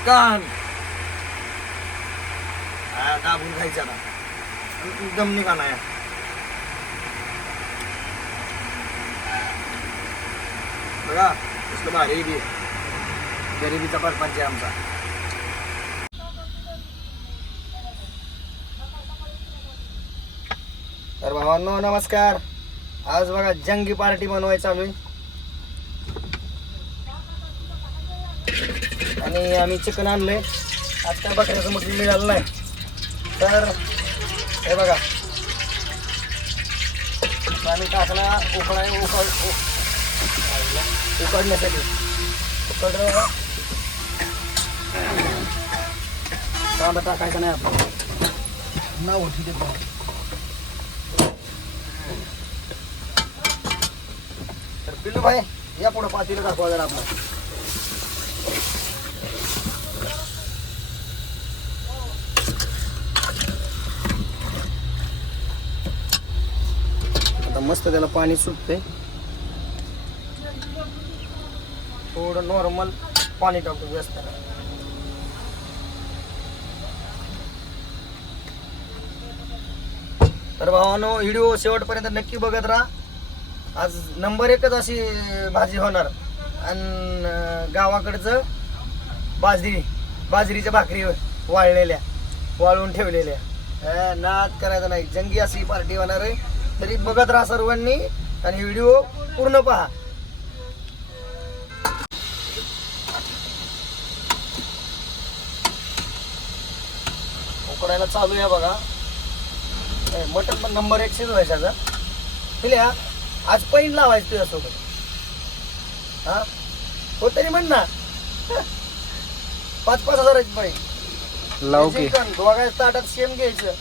Chicken दाबून खायचं आता दम निघाला आहे. बघा कसलं भारी बी गरिबीचा परपंच आहे आमचा. तर भावांनो नमस्कार. आज बघा जंगी पार्टी बनवायची चालू आहे आणि आम्ही चिकन आणलंय. आज काय बकऱ्याचं मटण मिळालं नाही तर हे बघा आम्ही टाकला उकडण्यासाठी कांदा टाकायचा नाही आपण ना उठी देत नाही. तर पिल्लू भाई या पुढं पातीला दाखवा जरा आपला. आता मस्त त्याला पाणी सुटतंय. थोडं नॉर्मल पाणी टाकतो जास्त. तर भावानो व्हिडिओ शेवटपर्यंत नक्की बघत राहा. आज नंबर एकच अशी भाजी होणार. आणि गावाकडचं बाजरीच्या भाकरी वाळून ठेवलेल्या नाद करायचा नाही. जंगी अशी पार्टी होणार आहे. तरी बघत राहा सर्वांनी आणि व्हिडिओ पूर्ण पहा. उकडायला चालू आहे बघा. मटण पण नंबर 1 शिजवायचा. पिल्या आज पैन लावायचं तुझ्यासोबत. हा हो तरी म्हण ना 5-5 हजाराची पैन लावू की दोघांच्या ताटात सेम घ्यायचं.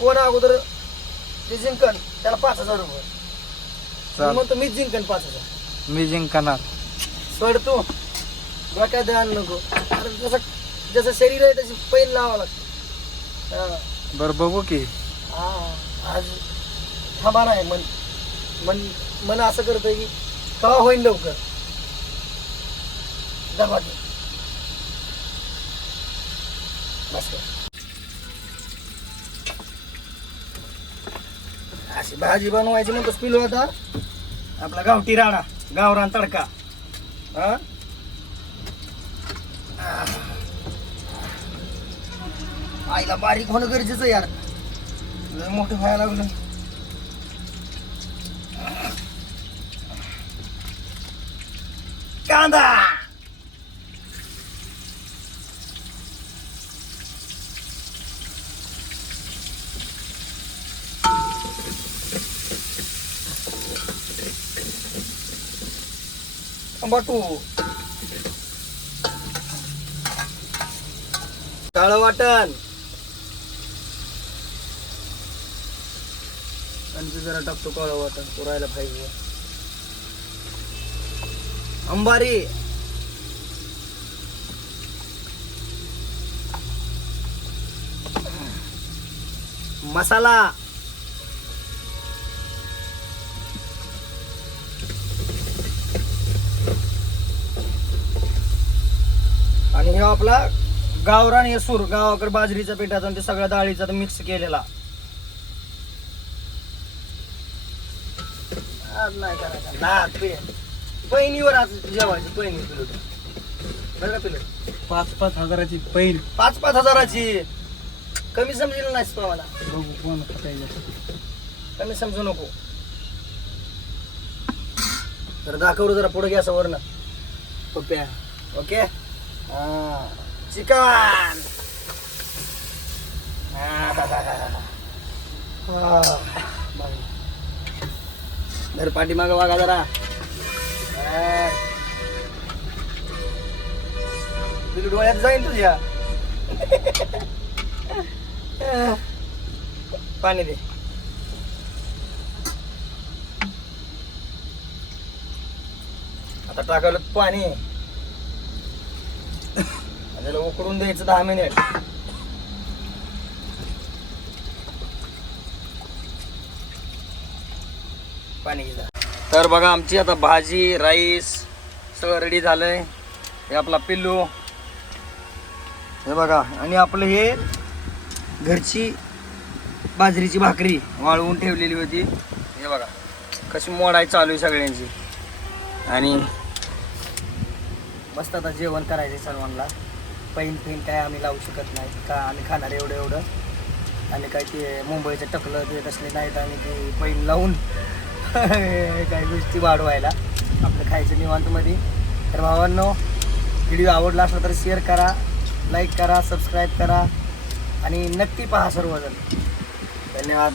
कोण अगोदर ते जिंकन त्याला 5,000 रुपये. मग मी जिंकन 5,000. मी जिंकणार. सोड तू डोक्यात ध्यान नको. जसं शरीर आहे तशी पैन लावावं लागतं. बरं बघू की. आज थांबा नाही मन असं करतोय की कवा होईल लवकर. दबाकी बस अशी भाजी बनवायची म्हणतोच पिलो आता. आपला गावठी राडा गावरान तडका. आईला बारीक होणं गरजेचं यार. लय मोठं व्हायला लागलं. कांदा टमाटो काळं वाटण आणखी जरा टाकतो. काळं वाटण पुरायला पाहिजे. अंबारी मसाला आणि हे आपला गावरान येसूर गावाकडे बाजरीच्या पिठाचा आणि ते सगळ्या डाळीचा मिक्स केलेला. आज नाही करायचा नाद पैनीवर आज जेवायची. पैनी पिलो बरं का पिलो. 5-5 हजाराची पैन. 5-5 हजाराची कमी समजेल नाहीस मला. बघू कोण कमी समजू नको. तर दाखवलं जरा पुढे घ्या असं वरनं पप्प्या. ओके चिकन घर पाठीमाग वागा जरा. तुझ्या डोळ्यात जाईल तुझ्या. पाणी दे. आता टाकलं पाणी त्याला उकडून द्यायचं 10 मिनिट. पाणी घ्या. तर बघा आमची आता भाजी राईस सगळं रेडी झालंय. हे आपला पिल्लू हे बघा, आणि आपलं हे घरची बाजरीची भाकरी वाळवून ठेवलेली होती. हे बघा कशी मोडाय चालू आहे सगळ्यांची. आणि मस्त आता जेवण करायचं सर्वांना. पैन काय आम्ही लावू शकत नाही का, आम्ही खाणार एवढं. आणि काय ते मुंबईचं टकलं देत असले नाहीत आणि ते पैन लावून काही गोष्टी वाढवायला आपलं खायचं निवांतमध्ये. तर भावांनो, व्हिडिओ आवडला असला तर शेअर करा, लाईक करा, सबस्क्राईब करा आणि नक्की पहा सर्वजण. धन्यवाद.